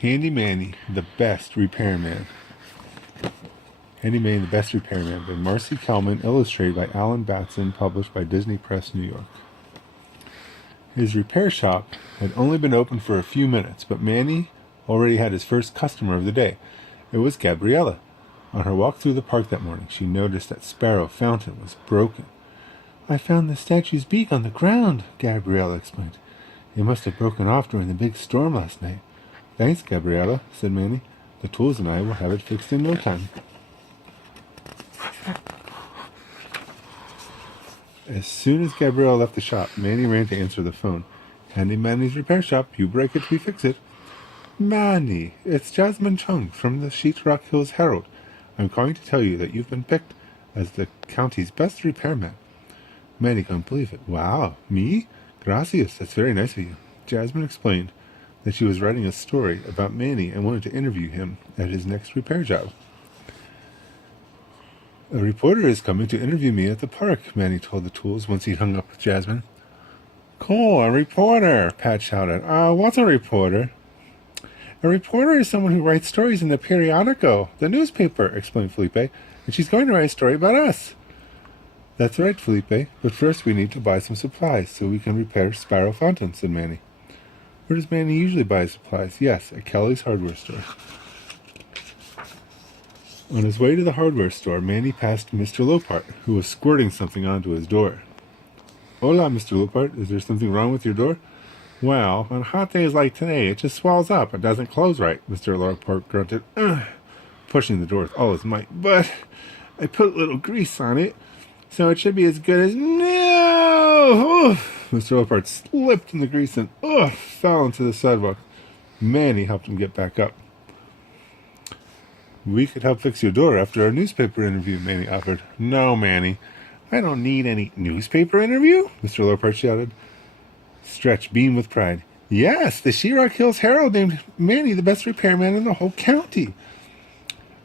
Handy Manny, the Best Repairman. Handy Manny, the Best Repairman by Marcy Kelman, illustrated by Alan Batson, published by Disney Press, New York. His repair shop had only been open for a few minutes, but Manny already had his first customer of the day. It was Gabriella. On her walk through the park that morning, she noticed that Sparrow Fountain was broken. "I found the statue's beak on the ground," Gabriella explained. "It must have broken off during the big storm last night." "Thanks, Gabriella," said Manny. "The tools and I will have it fixed in no time." As soon as Gabriella left the shop, Manny ran to answer the phone. "Handy Manny's repair shop. You break it, we fix it." "Manny, it's Jasmine Chung from the Sheetrock Hills Herald. I'm calling to tell you that you've been picked as the county's best repairman." Manny couldn't believe it. "Wow, me? Gracias, that's very nice of you." Jasmine explained that she was writing a story about Manny and wanted to interview him at his next repair job. "A reporter is coming to interview me at the park," Manny told the tools once he hung up with Jasmine. "Cool, a reporter," Pat shouted. What's a reporter?" "A reporter is someone who writes stories in the periodico, the newspaper," explained Felipe, "and she's going to write a story about us." "That's right, Felipe, but first we need to buy some supplies so we can repair Sparrow Fountain," said Manny. "Where does Manny usually buy his supplies?" "Yes, at Kelly's hardware store." On his way to the hardware store, Manny passed Mr. Lopart, who was squirting something onto his door. "Hola, Mr. Lopart. Is there something wrong with your door?" "Well, on hot days like today, it just swells up. It doesn't close right," Mr. Lopart grunted, pushing the door with all his might. "But I put a little grease on it, so it should be as good as—" "No!" Mr. Lopart slipped in the grease and fell into the sidewalk. Manny helped him get back up. "We could help fix your door after our newspaper interview," Manny offered. "No, Manny. I don't need any newspaper interview," Mr. Lopart shouted. Stretch beamed with pride. "Yes, the Sheetrock Hills Herald named Manny the best repairman in the whole county.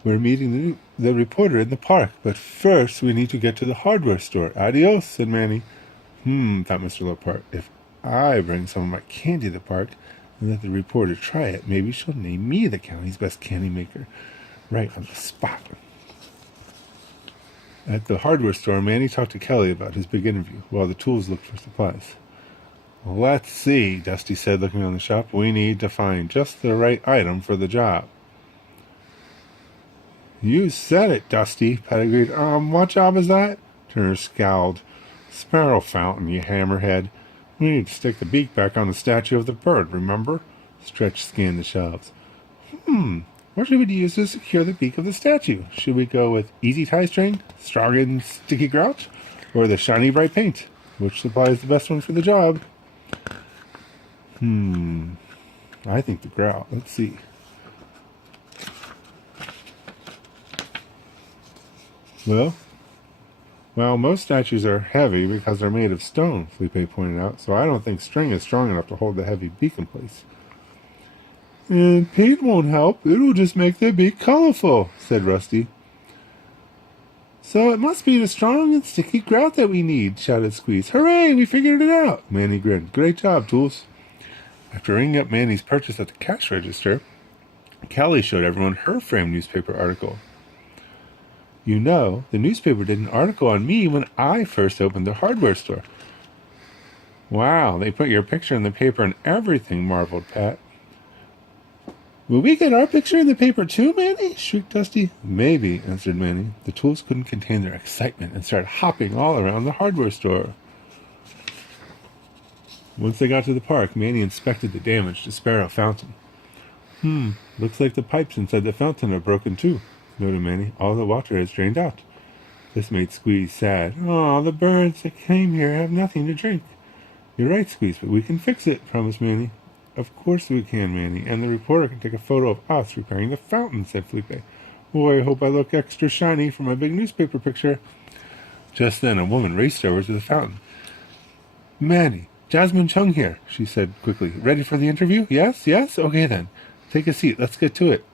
We're meeting the reporter in the park, but first we need to get to the hardware store." "Adios," said Manny. Thought Mr. Lopart. "If I bring some of my candy to the park and let the reporter try it, maybe she'll name me the county's best candy maker. Right on the spot." At the hardware store, Manny talked to Kelly about his big interview, while the tools looked for supplies. "Let's see," Dusty said, looking around the shop. "We need to find just the right item for the job." "You said it, Dusty," Pat agreed. What job is that?" Turner scowled. "Sparrow Fountain, you hammerhead. We need to stick the beak back on the statue of the bird, remember?" Stretch scanned the shelves. What should we use to secure the beak of the statue? Should we go with easy tie string, strong and sticky grout, or the shiny bright paint? Which supply is the best one for the job? I think the grout. Let's see. Well, most statues are heavy because they're made of stone, Felipe pointed out, so I don't think string is strong enough to hold the heavy beak in place. "And paint won't help. It'll just make the beak colorful," said Rusty. "So it must be the strong and sticky grout that we need," shouted Squeeze. "Hooray, we figured it out." Manny grinned. "Great job, Tools." After ringing up Manny's purchase at the cash register, Kelly showed everyone her framed newspaper article. "You know, the newspaper did an article on me when I first opened the hardware store." "Wow, they put your picture in the paper and everything," marveled Pat. "Will we get our picture in the paper too, Manny?" shrieked Dusty. "Maybe," answered Manny. The tools couldn't contain their excitement and started hopping all around the hardware store. Once they got to the park, Manny inspected the damage to Sparrow Fountain. Looks like the pipes inside the fountain are broken too," noted Manny. "All the water has drained out." This made Squeeze sad. "Aw, the birds that came here have nothing to drink." "You're right, Squeeze, but we can fix it," promised Manny. "Of course we can, Manny, and the reporter can take a photo of us repairing the fountain," said Felipe. "Boy, I hope I look extra shiny for my big newspaper picture." Just then a woman raced over to the fountain. "Manny, Jasmine Chung here," she said quickly. "Ready for the interview?" Yes? Okay then. Take a seat. Let's get to it."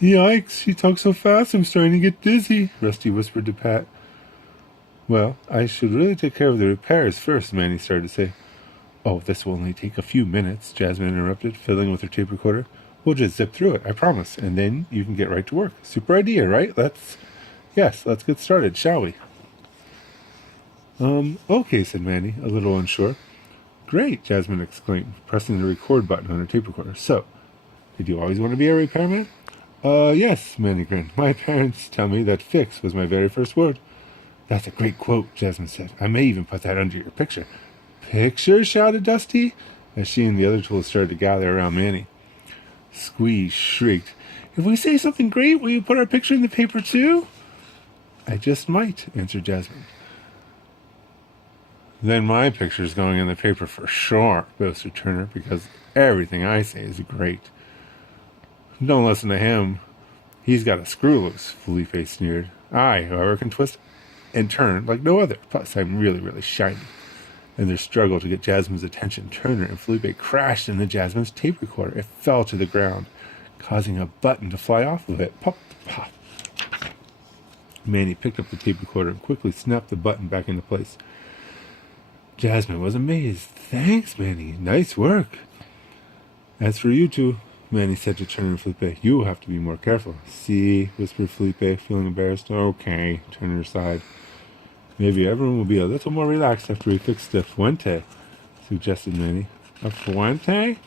"Yikes, she talks so fast I'm starting to get dizzy," Rusty whispered to Pat. "Well, I should really take care of the repairs first," Manny started to say. Oh, this will only take a few minutes, Jasmine interrupted, fiddling with her tape recorder. We'll just zip through it, I promise, and then you can get right to work. Super idea, right? Let's get started, shall we? Okay, said Manny, a little unsure. Great, Jasmine exclaimed, pressing the record button on her tape recorder. So, did you always want to be a repairman? Yes, Manny grinned. My parents tell me that fix was my very first word. That's a great quote, Jasmine said. I may even put that under your picture. Picture? Shouted Dusty, as she and the other tools started to gather around Manny. Squeeze shrieked, If we say something great, will you put our picture in the paper too? I just might, answered Jasmine. Then my picture's going in the paper for sure, boasted Turner, because everything I say is great. Don't listen to him. He's got a screw loose, Felipe sneered. I, however, can twist and turn like no other. Plus, I'm really, really shiny. In their struggle to get Jasmine's attention, Turner and Felipe crashed into Jasmine's tape recorder. It fell to the ground, causing a button to fly off of it. Pop, pop. Manny picked up the tape recorder and quickly snapped the button back into place. Jasmine was amazed. Thanks, Manny. Nice work. As for you two, Manny said to Turner and Felipe, you have to be more careful. See, whispered Felipe, feeling embarrassed. Okay, Turner sighed. Maybe everyone will be a little more relaxed after we fix the fuente, suggested Manny. A fuente?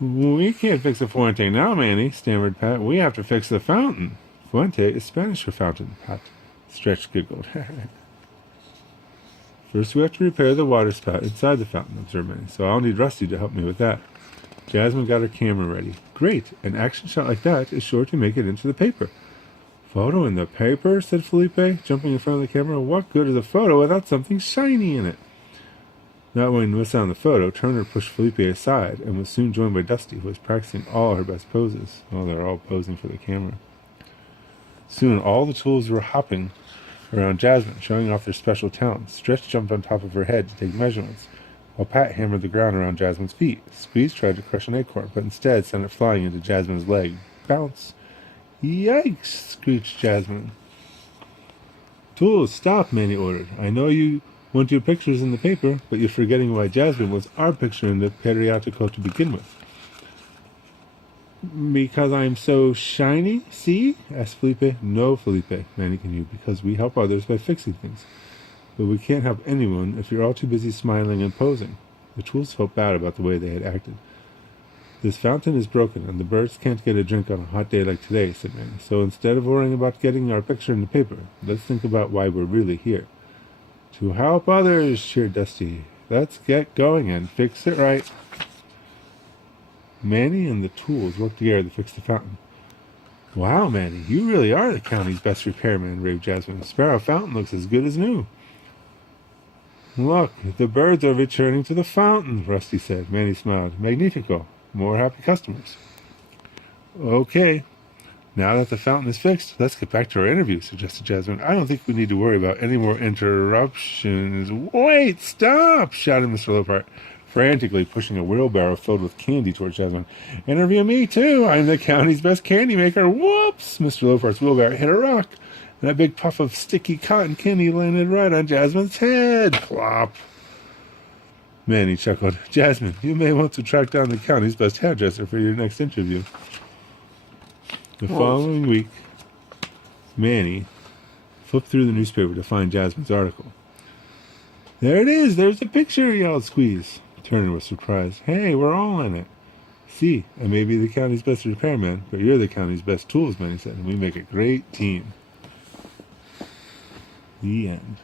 We can't fix a fuente now, Manny, stammered Pat. We have to fix the fountain. Fuente is Spanish for fountain, Pat. Stretch giggled. First we have to repair the water spout inside the fountain, observed Manny, so I'll need Rusty to help me with that. Jasmine got her camera ready. Great, an action shot like that is sure to make it into the paper. Photo in the paper, said Felipe, jumping in front of the camera. What good is a photo without something shiny in it? Not wanting to miss out on the photo, Turner pushed Felipe aside and was soon joined by Dusty, who was practicing all her best poses. Oh, they're all posing for the camera. Soon all the tools were hopping around Jasmine, showing off their special talents. Stretch jumped on top of her head to take measurements, while Pat hammered the ground around Jasmine's feet. Squeeze tried to crush an acorn, but instead sent it flying into Jasmine's leg. Bounce! Yikes! Screeched Jasmine. Tools, stop, Manny ordered. I know you want your pictures in the paper, but you're forgetting why Jasmine wants our picture in the periodical to begin with. Because I'm so shiny, see? Asked Felipe. No, Felipe, Manny continued, because we help others by fixing things. But we can't help anyone if you're all too busy smiling and posing. The tools felt bad about the way they had acted. This fountain is broken, and the birds can't get a drink on a hot day like today, said Manny. So instead of worrying about getting our picture in the paper, let's think about why we're really here. To help others, cheered Dusty. Let's get going and fix it right. Manny and the tools worked together to fix the fountain. Wow, Manny, you really are the county's best repairman, raved Jasmine. Sparrow Fountain looks as good as new. Look, the birds are returning to the fountain, Rusty said. Manny smiled. Magnifico. More happy customers. Okay. Now that the fountain is fixed, let's get back to our interview, suggested Jasmine. I don't think we need to worry about any more interruptions. Wait, stop, shouted Mr. Lopart, frantically pushing a wheelbarrow filled with candy towards Jasmine. Interview me, too. I'm the county's best candy maker. Whoops! Mr. Lopart's wheelbarrow hit a rock, and a big puff of sticky cotton candy landed right on Jasmine's head. Plop. Manny chuckled. Jasmine, you may want to track down the county's best hairdresser for your next interview. The following week, Manny flipped through the newspaper to find Jasmine's article. There it is! There's the picture! Yelled Squeeze. Turner was surprised. Hey, we're all in it. See, I may be the county's best repairman, but you're the county's best tools, Manny said, and we make a great team. The end.